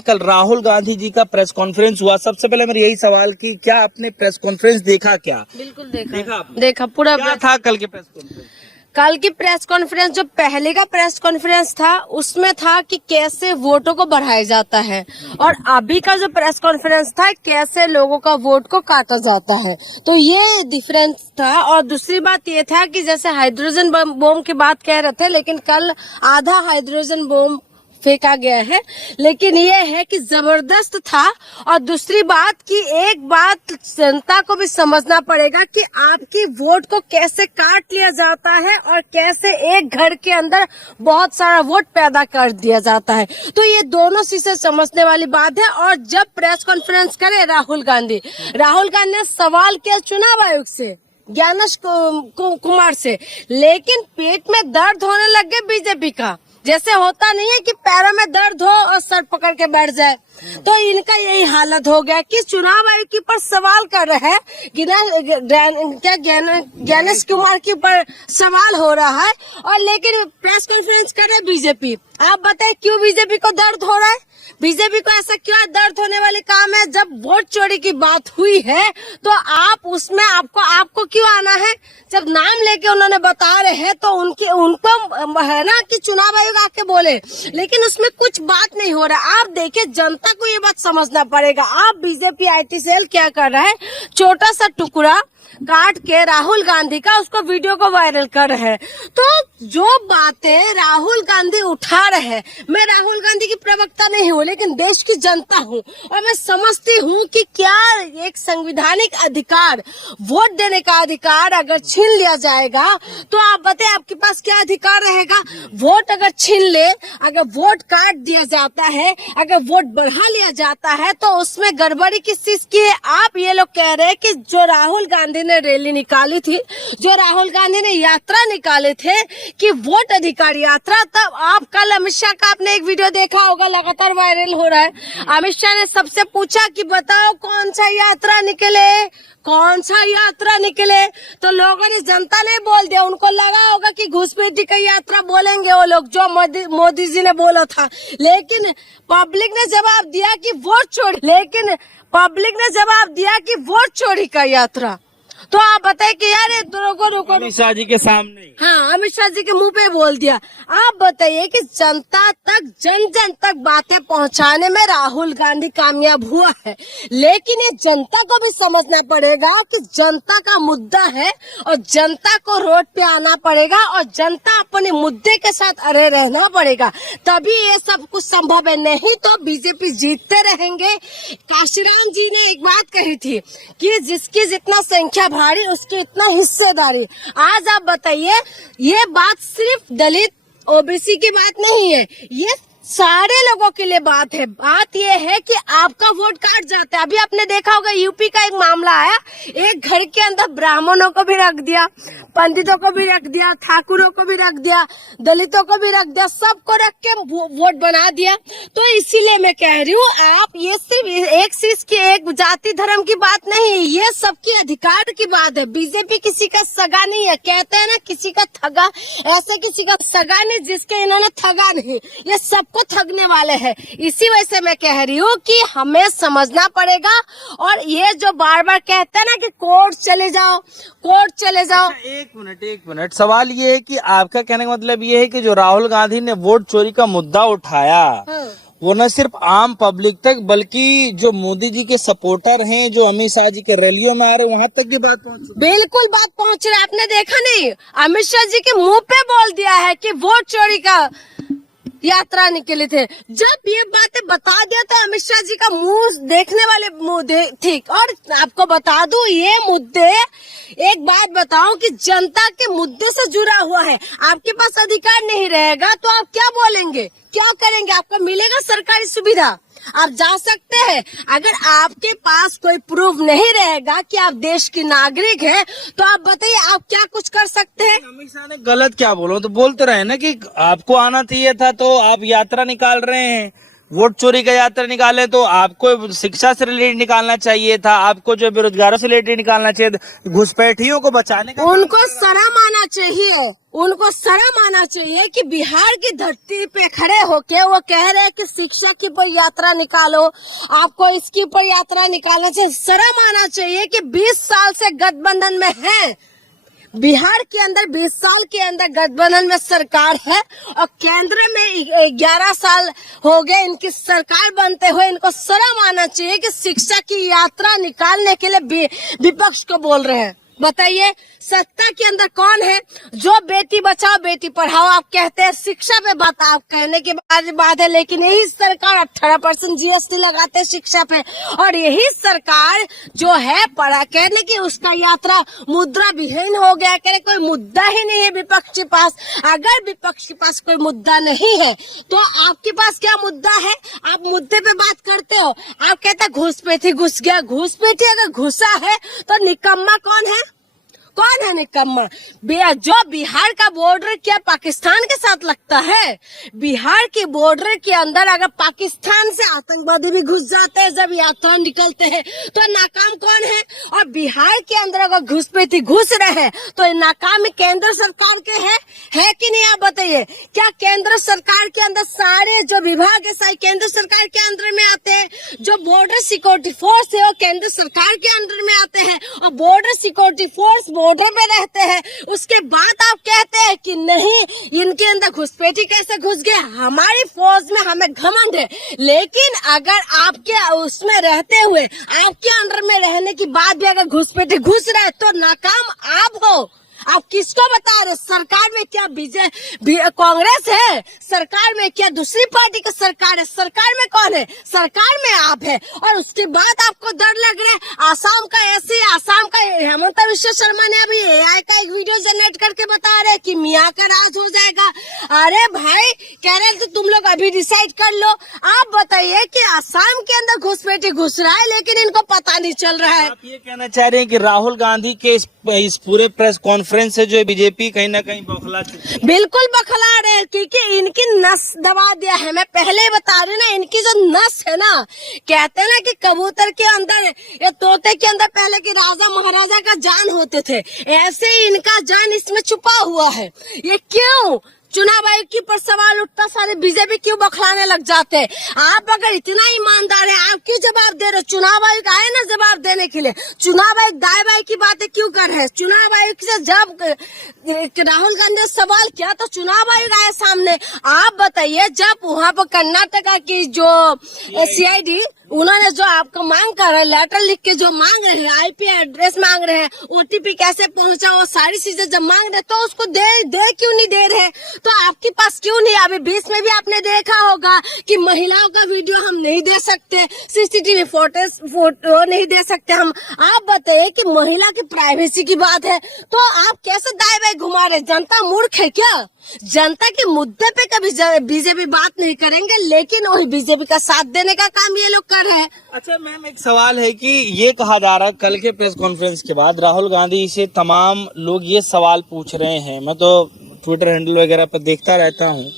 कल राहुल गांधी जी का press conference हुआ। सबसे पहले मेरा यही सवाल कि क्या आपने प्रेस कॉन्फ्रेंस देखा? क्या बिल्कुल देखा। देखा पूरा क्या था कल के प्रेस कॉन्फ्रेंस? कल की प्रेस कॉन्फ्रेंस जो पहले का प्रेस कॉन्फ्रेंस था उसमें था कि कैसे वोटों को बढ़ाया जाता है, और अभी का जो प्रेस कॉन्फ्रेंस था कैसे लोगों का वोट को काटा जाता है। तो ये डिफरेंस था। और दूसरी बात ये था कि जैसे हाइड्रोजन बम की बात कह रहे थे, लेकिन कल आधा हाइड्रोजन बम फेंका गया है, लेकिन ये है कि जबरदस्त था। और दूसरी बात कि एक बात जनता को भी समझना पड़ेगा कि आपकी वोट को कैसे काट लिया जाता है और कैसे एक घर के अंदर बहुत सारा वोट पैदा कर दिया जाता है। तो ये दोनों चीजें समझने वाली बात है। और जब प्रेस कॉन्फ्रेंस करे राहुल गांधी ने सवाल किया चुनाव आयोग से, ज्ञानेश कुमार से, लेकिन पेट में दर्द होने लग गया बीजेपी का। जैसे होता नहीं है कि पैरों में दर्द हो और सर पकड़ के बैठ जाए, तो इनका यही हालत हो गया कि चुनाव आयोग के ऊपर सवाल कर रहे हैं। ज्ञानेश कुमार के ऊपर सवाल हो रहा है, और लेकिन प्रेस कॉन्फ्रेंस कर रहे बीजेपी। आप बताए क्यों बीजेपी को दर्द हो रहा है? बीजेपी को ऐसा क्या दर्द होने वाले काम है? जब वोट चोरी की बात हुई है तो आप उसमें आपको क्यों आना है? जब नाम लेके उन्होंने बता रहे हैं तो उनको है ना कि चुनाव आयोग आके बोले, लेकिन उसमें कुछ बात नहीं हो रहा। आप देखिए, जनता को ये बात समझना पड़ेगा। आप बीजेपी IT सेल क्या कर रहा है, छोटा सा टुकड़ा काट के राहुल गांधी का उसको वीडियो को वायरल कर रहे हैं। तो जो बातें राहुल गांधी उठा रहे हैं, मैं राहुल गांधी की प्रवक्ता नहीं हूँ, लेकिन देश की जनता हूँ, और मैं समझती हूँ कि क्या एक संवैधानिक अधिकार, वोट देने का अधिकार अगर छीन लिया जाएगा तो आप बताए आपके पास क्या अधिकार रहेगा? वोट अगर छीन ले, अगर वोट काट दिया जाता है, अगर वोट बढ़ा लिया जाता है, तो उसमें गड़बड़ी किस चीज की है? आप ये लोग कह रहे हैं कि जो राहुल गांधी ने रैली निकाली थी, जो राहुल गांधी ने यात्रा निकाले थे कि वोट अधिकार यात्रा, तब आप कल अमित शाह का आपने एक वीडियो देखा होगा, लगातार वायरल हो रहा है। अमित शाह ने सबसे पूछा कि बताओ कौन सा यात्रा निकले, तो लोगों ने, जनता ने बोल दिया। उनको लगा होगा कि घुसपैठी का यात्रा बोलेंगे वो लोग, जो मोदी जी ने बोला था। लेकिन पब्लिक ने जवाब दिया कि वोट चोरी का यात्रा। तो आप बताए कि यार ये रुको अमित शाह जी के सामने, हाँ, अमित शाह जी के मुंह पे बोल दिया। आप बताइए कि जनता तक, जन तक बातें पहुंचाने में राहुल गांधी कामयाब हुआ है, लेकिन ये जनता को भी समझना पड़ेगा कि जनता का मुद्दा है और जनता को रोड पे आना पड़ेगा और जनता अपने मुद्दे के साथ अड़े रहना पड़ेगा, तभी ये सब कुछ संभव है। नहीं तो बीजेपी जीतते रहेंगे। काशीराम जी ने एक बात कही थी कि जिसकी जितना संख्या भारी उसकी इतना हिस्सेदारी। आज आप बताइए, ये बात सिर्फ दलित OBC की बात नहीं है, ये सारे लोगों के लिए बात है। बात ये है कि आपका वोट काट जाता है। अभी आपने देखा होगा यूपी का एक मामला आया, एक घर के अंदर ब्राह्मणों को भी रख दिया, पंडितों को भी रख दिया, ठाकुरों को भी रख दिया, दलितों को भी रख दिया, सबको रख के वोट बना दिया। तो इसीलिए मैं कह रही हूँ, आप ये सिर्फ एक चीज की, एक जाति धर्म की बात नहीं, ये सबकी अधिकार की बात है। बीजेपी किसी का सगा नहीं है, कहते हैं ना किसी का ठगा, ऐसे किसी का सगा नहीं जिसके इन्होंने ठगा नहीं, ये सबको ठगने वाले हैं। इसी वजह से मैं कह रही हूँ कि हमें समझना पड़ेगा। और ये जो बार बार कहते हैं ना कि कोर्ट चले जाओ। एक मिनट, सवाल ये है कि आपका कहने का मतलब ये है कि जो राहुल गांधी ने वोट चोरी का मुद्दा उठाया, वो न सिर्फ आम पब्लिक तक, बल्कि जो मोदी जी के सपोर्टर हैं, जो अमित शाह जी के रैलियों में आ रहे, वहाँ तक भी बात पहुँच, बिल्कुल बात पहुँच रही है। आपने देखा नहीं, अमित शाह जी के मुंह पे बोल दिया है कि वोट चोरी का यात्रा निकले थे। जब ये बातें बता दिया तो अमित शाह जी का मुंह देखने वाले मुंह ठीक। और आपको बता दूं, ये मुद्दे, एक बात बताऊं कि जनता के मुद्दे से जुड़ा हुआ है। आपके पास अधिकार नहीं रहेगा तो आप क्या बोलेंगे, क्या करेंगे? आपको मिलेगा सरकारी सुविधा, आप जा सकते हैं। अगर आपके पास कोई प्रूफ नहीं रहेगा कि आप देश की नागरिक हैं, तो आप बताइए आप क्या कुछ कर सकते हैं? अमित शाह ने गलत क्या बोला? तो बोलते रहे ना कि आपको आना चाहिए था, तो आप यात्रा निकाल रहे हैं, वोट चोरी का यात्रा निकाले तो आपको शिक्षा से रिलेटेड निकालना चाहिए था, आपको जो बेरोजगारों से रिलेटेड निकालना चाहिए था, घुसपैठियों को बचाने का उनको शर्म आना चाहिए, उनको शर्म आना चाहिए कि बिहार की धरती पे खड़े होके वो कह रहे हैं कि शिक्षा की पर यात्रा निकालो, आपको इसकी पर यात्रा निकालना चाहिए। शर्म आना चाहिए कि 20 साल से गठबंधन में है, बिहार के अंदर 20 साल के अंदर गठबंधन में सरकार है और केंद्र में 11 साल हो गए इनकी सरकार बनते हुए। इनको शर्म आना चाहिए कि शिक्षा की यात्रा निकालने के लिए विपक्ष को बोल रहे हैं। बताइए सत्ता के अंदर कौन है जो बेटी बचाओ बेटी पढ़ाओ आप कहते हैं, शिक्षा पे बात आप कहने की बात है, लेकिन यही सरकार 18% GST लगाते हैं शिक्षा पे, और यही सरकार जो है पढ़ा कहने की उसका यात्रा मुद्रा विहीन हो गया, कह रहे कोई मुद्दा ही नहीं है विपक्ष के पास। अगर विपक्ष के पास कोई मुद्दा नहीं है तो आपके पास क्या मुद्दा है? आप मुद्दे पे बात करते हो, आप कहते घुसपैठी घुस गया। घुसपैठी अगर घुसा है तो निकम्मा कौन है? कौन है निकम्मा? जो बिहार का बॉर्डर क्या पाकिस्तान के साथ लगता है? बिहार के बॉर्डर के अंदर अगर पाकिस्तान से आतंकवादी भी घुस जाते हैं, जब यात्रा निकलते हैं तो नाकाम कौन है? और बिहार के अंदर अगर घुसपैठी घुस रहे हैं तो नाकाम केंद्र सरकार के है कि नहीं? आप बताइए, क्या केंद्र सरकार के अंदर सारे जो विभाग है सारे केंद्र सरकार के अंदर में आते हैं? जो बॉर्डर सिक्योरिटी फोर्स है वो केंद्र सरकार के अंदर में आते हैं, और बॉर्डर सिक्योरिटी फोर्स बॉर्डर पे रहते हैं। उसके बाद आप कहते हैं कि नहीं इनके अंदर घुसपैठी कैसे घुस गए? हमारी फौज में हमें घमंड है, लेकिन अगर आपके उसमें रहते हुए आपके अंडर में रहने की बात भी अगर घुसपैठी घुस रहा है तो नाकाम आप हो। आप किसको बता रहे? सरकार में क्या कांग्रेस है? सरकार में क्या दूसरी पार्टी की सरकार है? सरकार में कौन है? सरकार में आप है, और उसके बाद आपको डर लग रहा है। आसाम का ऐसे, आसाम का हेमंत विश्व शर्मा ने अभी AI का एक वीडियो जनरेट करके बता रहे कि मियाँ का राज हो जाएगा। अरे भाई कह रहे तो तुम लोग अभी डिसाइड कर लो। आप बताइए कि आसाम के अंदर घुसपैठी घुस रहा है लेकिन इनको पता नहीं चल रहा है। आप ये कहना चाह रहे हैं कि राहुल गांधी के इस पूरे प्रेस कॉन्फ्रेंस से जो बीजेपी कहीं ना कहीं बौखला चुकी है? बिल्कुल बौखला रहे हैं, क्योंकि इनकी नस दबा दिया है। मैं पहले ही बता रही ना, इनकी जो नस है ना, कहते हैं ना कि कबूतर के अंदर या तोते के अंदर पहले के राजा महाराजा का जान होते थे, ऐसे ही इनका जान इसमें छुपा हुआ है। ये क्यों? चुनाव आयोग के ऊपर सवाल उठता, सारे बीजेपी क्यों बौखलाने लग जाते हैं? आप अगर इतना ईमानदार है आप क्यों जवाब दे रहे? चुनाव आयोग आए ना जवाब देने के लिए, चुनाव आयोग दाएं बाएं की बातें क्यों कर रहे हैं? चुनाव आयोग से जब राहुल गांधी ने सवाल किया तो चुनाव आयोग आया सामने। आप बताइए, जब वहाँ पर कर्नाटका की जो CID उन्होंने जो आपको मांग कर रहे हैं, लेटर लिख के जो मांग रहे हैं, IP एड्रेस मांग रहे हैं, OTP कैसे पहुंचा, वो सारी चीजें जब मांग रहे तो उसको दे क्यों नहीं दे रहे? तो आपके पास क्यों नहीं? अभी 20 में भी आपने देखा होगा कि महिलाओं का वीडियो हम नहीं दे सकते, CCTV फोटो नहीं दे सकते हम। आप बताइए कि महिला की प्राइवेसी की बात है तो आप कैसे दाएं बाएं घुमा रहे? जनता मूर्ख है क्या? जनता के मुद्दे पे कभी बीजेपी बात नहीं करेंगे, लेकिन वही बीजेपी का साथ देने का काम ये लोग कर रहे हैं। अच्छा मैम, एक सवाल है कि ये कहा जा रहा है कल के प्रेस कॉन्फ्रेंस के बाद राहुल गांधी से तमाम लोग ये सवाल पूछ रहे हैं, मैं तो ट्विटर हैंडल वगैरह पर देखता रहता हूँ,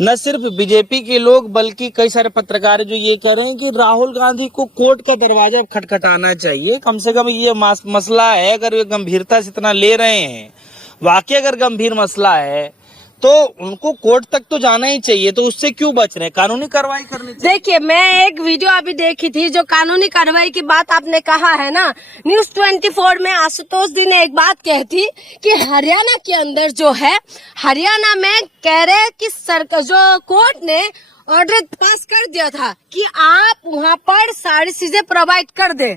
न सिर्फ बीजेपी के लोग बल्कि कई सारे पत्रकार जो ये कह रहे हैं कि राहुल गांधी को कोर्ट का दरवाजा खटखटाना चाहिए। कम से कम ये मसला है, अगर ये गंभीरता से इतना ले रहे हैं, वाकई अगर गंभीर मसला है तो उनको कोर्ट तक तो जाना ही चाहिए, तो उससे क्यों बच रहे हैं? कानूनी कार्रवाई करनी चाहिए। देखिए, मैं एक वीडियो अभी देखी थी, जो कानूनी कार्रवाई की बात आपने कहा है ना, News 24 में आशुतोष जी ने एक बात कही थी कि हरियाणा के अंदर जो है, हरियाणा में कह रहे कि सरकार जो कोर्ट ने ऑर्डर पास कर दिया था कि आप वहाँ पर सारी चीजें प्रोवाइड कर दे,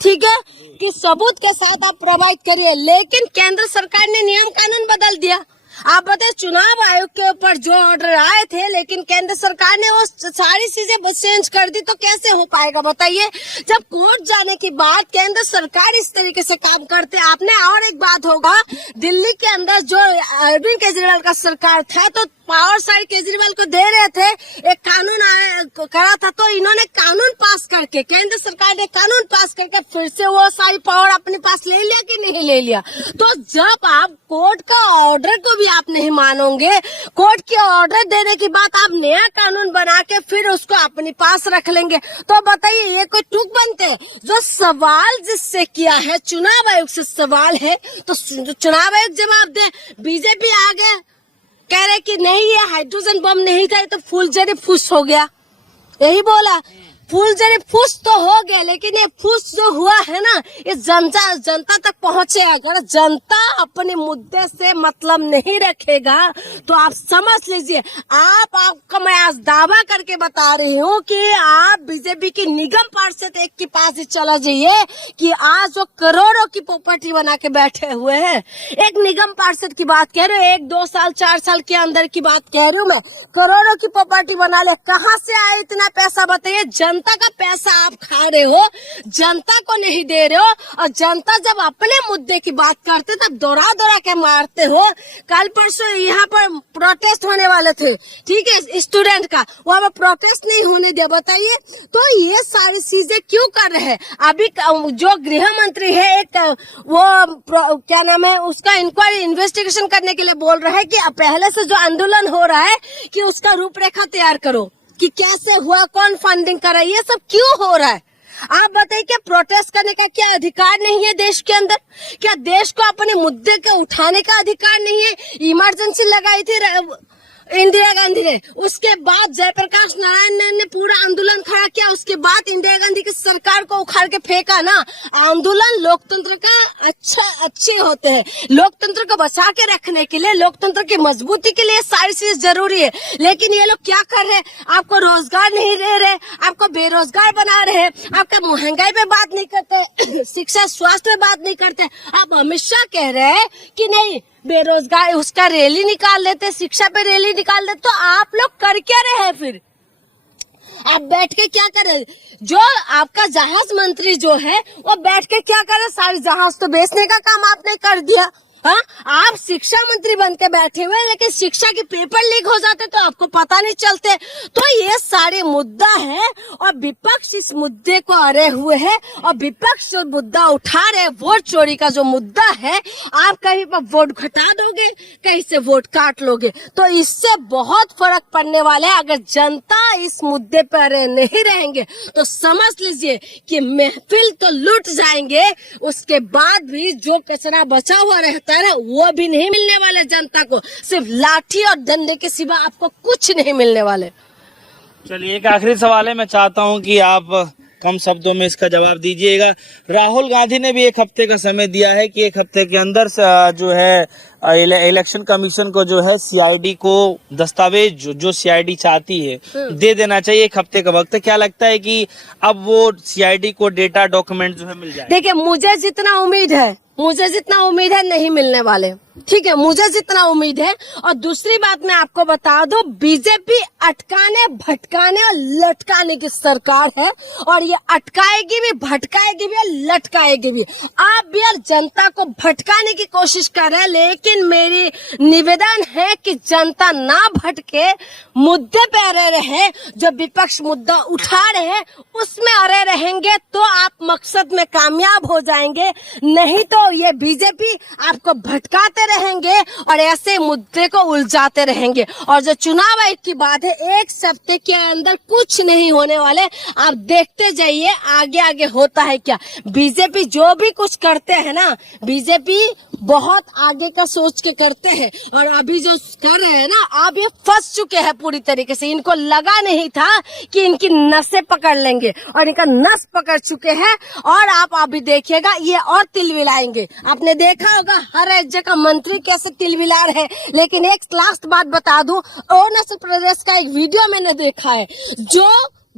ठीक है, कि सबूत के साथ आप प्रोवाइड करिए, लेकिन केंद्र सरकार ने नियम कानून बदल दिया। आप बताइए, चुनाव आयोग के ऊपर जो ऑर्डर आए थे लेकिन केंद्र सरकार ने वो सारी चीजें चेंज कर दी, तो कैसे हो पाएगा बताइए? जब कोर्ट जाने के बाद केंद्र सरकार इस तरीके से काम करते। आपने और एक बात होगा, दिल्ली के अंदर जो अरविंद केजरीवाल का सरकार था तो पावर साइड केजरीवाल को दे रहे थे, एक कानून करा था, तो इन्होंने कानून पास करके, केंद्र सरकार ने कानून पास करके फिर से वो सारी पावर अपने पास ले लिया कि नहीं ले लिया। तो जब आप कोर्ट का ऑर्डर को भी आप नहीं मानोगे, कोर्ट के ऑर्डर देने की बात आप नया कानून बना के फिर उसको अपने पास रख लेंगे, तो बताइए ये कोई टूक बनते हैं? जो सवाल जिससे किया है, चुनाव आयोग से सवाल है, तो चुनाव आयोग जवाब दे। बीजेपी आ गए, कह रहे कि नहीं ये हाइड्रोजन बम नहीं था, ये तो फुलझड़ी फुस हो गया, यही बोला। फुलझड़ी फुस तो हो गया, लेकिन ये फुस जो हुआ है ना, ये जनता तक पहुंचे। अगर जनता अपने मुद्दे से मतलब नहीं रखेगा तो आप समझ लीजिए, आपका मैं आज दावा करके बता रही हूँ कि आप बीजेपी की निगम पार्षद एक के पास ही चला जाइए कि आज जो करोड़ों की प्रॉपर्टी बना के बैठे हुए हैं, एक निगम पार्षद की बात कह रहे हो, 1-2 साल 4 साल के अंदर की बात कह रही हूँ मैं, करोड़ों की प्रॉपर्टी बना ले, कहाँ से आए इतना पैसा बताइए? जनता का पैसा आप खा रहे हो, जनता को नहीं दे रहे हो, और जनता जब अपने मुद्दे की बात करते तब दौड़ा के मारते हो। कल परसों यहाँ पर प्रोटेस्ट होने वाले थे, ठीक है, स्टूडेंट का, वहाँ पर प्रोटेस्ट नहीं होने दिया, बताइए। तो ये सारी चीजें क्यों कर रहे हैं? अभी जो गृह मंत्री है, एक वो क्या नाम है उसका, इंक्वायरी इन्वेस्टिगेशन करने के लिए बोल रहा है कि पहले से जो आंदोलन हो रहा है कि उसका रूपरेखा तैयार करो कि कैसे हुआ, कौन फंडिंग करा, ये सब क्यों हो रहा है? आप बताइए, क्या प्रोटेस्ट करने का क्या अधिकार नहीं है देश के अंदर? क्या देश को अपने मुद्दे को उठाने का अधिकार नहीं है? इमरजेंसी लगाई थी इंदिरा गांधी ने, उसके बाद जयप्रकाश नारायण ने पूरा आंदोलन खड़ा किया, उसके बाद इंदिरा गांधी की सरकार को उखाड़ के फेंका ना। आंदोलन लोकतंत्र का अच्छे होते हैं, लोकतंत्र को बचा के रखने के लिए, लोकतंत्र की मजबूती के लिए सारी चीज जरूरी है। लेकिन ये लोग क्या कर रहे हैं? आपको रोजगार नहीं दे रहे, आपको बेरोजगार बना रहे हैं, आपका महंगाई पे बात नहीं करते, शिक्षा स्वास्थ्य पे बात नहीं करते। आप हमेशा कह रहे हैं कि नहीं बेरोजगार, उसका रैली निकाल देते, शिक्षा पे रैली निकाल देते, तो आप लोग कर क्या रहे हैं? फिर आप बैठ के क्या कर रहे? जो आपका जहाज मंत्री जो है वो बैठ के क्या करे? सारे जहाज तो बेचने का काम आपने कर दिया। हाँ, आप शिक्षा मंत्री बन के बैठे हुए, लेकिन शिक्षा के पेपर लीक हो जाते तो आपको पता नहीं चलते। तो ये सारे मुद्दा है और विपक्ष इस मुद्दे को अड़े हुए है, और विपक्ष जो मुद्दा उठा रहे, वोट चोरी का जो मुद्दा है, आप कहीं पर वोट घटा दोगे, कहीं से वोट काट लोगे, तो इससे बहुत फर्क पड़ने वाला है। अगर जनता इस मुद्दे पर अड़े नहीं रहेंगे तो समझ लीजिए कि महफिल तो लूट जाएंगे, उसके बाद भी जो कचरा बचा हुआ रहता है ना, वो भी नहीं मिलने वाले जनता को। सिर्फ लाठी और डंडे के सिवा आपको कुछ नहीं मिलने वाले। चलिए, एक आखिरी सवाल है, मैं चाहता हूं कि आप कम शब्दों में इसका जवाब दीजिएगा। राहुल गांधी ने भी 1 हफ्ते का समय दिया है कि 1 हफ्ते के अंदर जो है इलेक्शन कमीशन को जो है सीआईडी को दस्तावेज जो सीआईडी चाहती है दे देना चाहिए। 1 हफ्ते का वक्त है, क्या लगता है कि अब वो सीआईडी को डेटा डॉक्यूमेंट जो है मिल जाए? देखिए, मुझे जितना उम्मीद है नहीं मिलने वाले, ठीक है, मुझे जितना उम्मीद है। और दूसरी बात मैं आपको बता दूं, बीजेपी अटकाने, भटकाने और लटकाने की सरकार है, और ये अटकाएगी भी, भटकाएगी भी और लटकाएगी भी। आप भी यार जनता को भटकाने की कोशिश कर रहे हैं, लेकिन मेरी निवेदन है कि जनता ना भटके, मुद्दे पे अड़े रहे, जो विपक्ष मुद्दा उठा रहे हैं उसमें अड़े रहेंगे तो आप मकसद में कामयाब हो जाएंगे। नहीं तो ये बीजेपी आपको भटकाते रहेंगे और ऐसे मुद्दे को उलझाते रहेंगे। और जो चुनाव आयोग की बात है, 1 हफ्ते के अंदर कुछ नहीं होने वाले, आप देखते जाइए आगे आगे होता है क्या। बीजेपी जो भी कुछ करते हैं ना, बीजेपी बहुत आगे का सोच के करते हैं, और अभी जो कर रहे हैं ना, अब ये फंस चुके हैं पूरी तरीके से। इनको लगा नहीं था कि इनकी नसें पकड़ लेंगे, और इनका नस पकड़ चुके हैं। और आप अभी देखिएगा ये और तिलमिलाएंगे। आपने देखा होगा हर राज्य का मंत्री कैसे तिलमिला रहे हैं। लेकिन एक लास्ट बात बता दूं, अरुणाचल प्रदेश का एक वीडियो मैंने देखा है, जो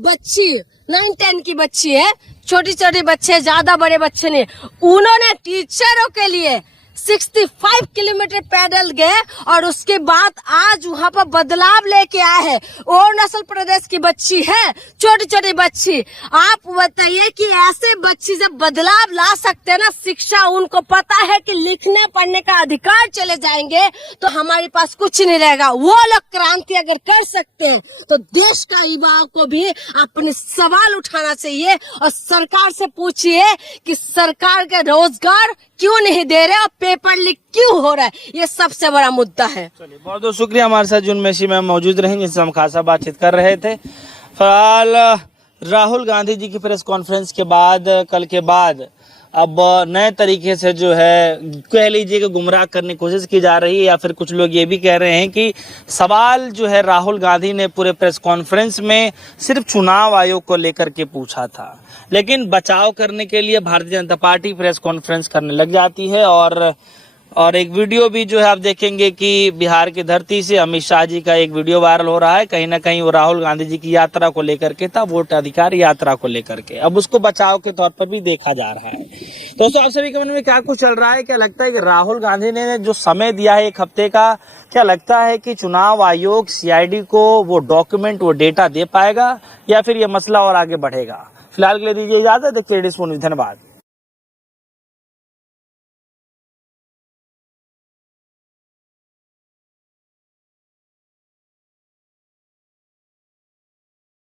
बच्ची 9-10 की बच्ची है, छोटी छोटी बच्चे, ज्यादा बड़े बच्चे नहीं, उन्होंने टीचरों के लिए 65 किलोमीटर पैदल गए और उसके बाद आज वहाँ पर बदलाव लेके आए हैं। अरुणाचल प्रदेश की बच्ची है, छोटी छोटी बच्ची। आप बताइए कि ऐसे बच्ची जब बदलाव ला सकते हैं ना, शिक्षा, उनको पता है कि लिखने पढ़ने का अधिकार चले जाएंगे तो हमारे पास कुछ नहीं रहेगा। वो लोग क्रांति अगर कर सकते हैं तो देश का युवाओं को भी अपने सवाल उठाना चाहिए और सरकार से पूछिए कि सरकार का रोजगार क्यों नहीं दे रहे और पेपर लीक क्यों हो रहा है। ये सबसे बड़ा मुद्दा है। चलिए, बहुत बहुत शुक्रिया। हमारे साथ जून मेसी मैम मौजूद रहेंगे, जिनसे हम खासा बातचीत कर रहे थे। फिलहाल राहुल गांधी जी की प्रेस कॉन्फ्रेंस के बाद, कल के बाद अब नए तरीके से जो है कह लीजिए कि गुमराह करने की कोशिश की जा रही है, या फिर कुछ लोग ये भी कह रहे हैं कि सवाल जो है राहुल गांधी ने पूरे प्रेस कॉन्फ्रेंस में सिर्फ चुनाव आयोग को लेकर के पूछा था, लेकिन बचाव करने के लिए Bharatiya Janata party press conference करने लग जाती है। और एक वीडियो भी जो है आप देखेंगे कि बिहार की धरती से अमित शाह जी का एक वीडियो वायरल हो रहा है। कहीं ना कहीं वो राहुल गांधी जी की यात्रा को लेकर के था, वोट अधिकार यात्रा को लेकर के। अब उसको बचाव के तौर पर भी देखा जा रहा है। दोस्तों, आप सभी के मन में क्या कुछ चल रहा है? क्या लगता है कि राहुल गांधी ने जो समय दिया है 1 हफ्ते का, क्या लगता है कि चुनाव आयोग CID को वो डॉक्यूमेंट, वो डेटा दे पाएगा, या फिर ये मसला और आगे बढ़ेगा? फिलहाल के लिए दीजिए इजाजत। देखिए, धन्यवाद।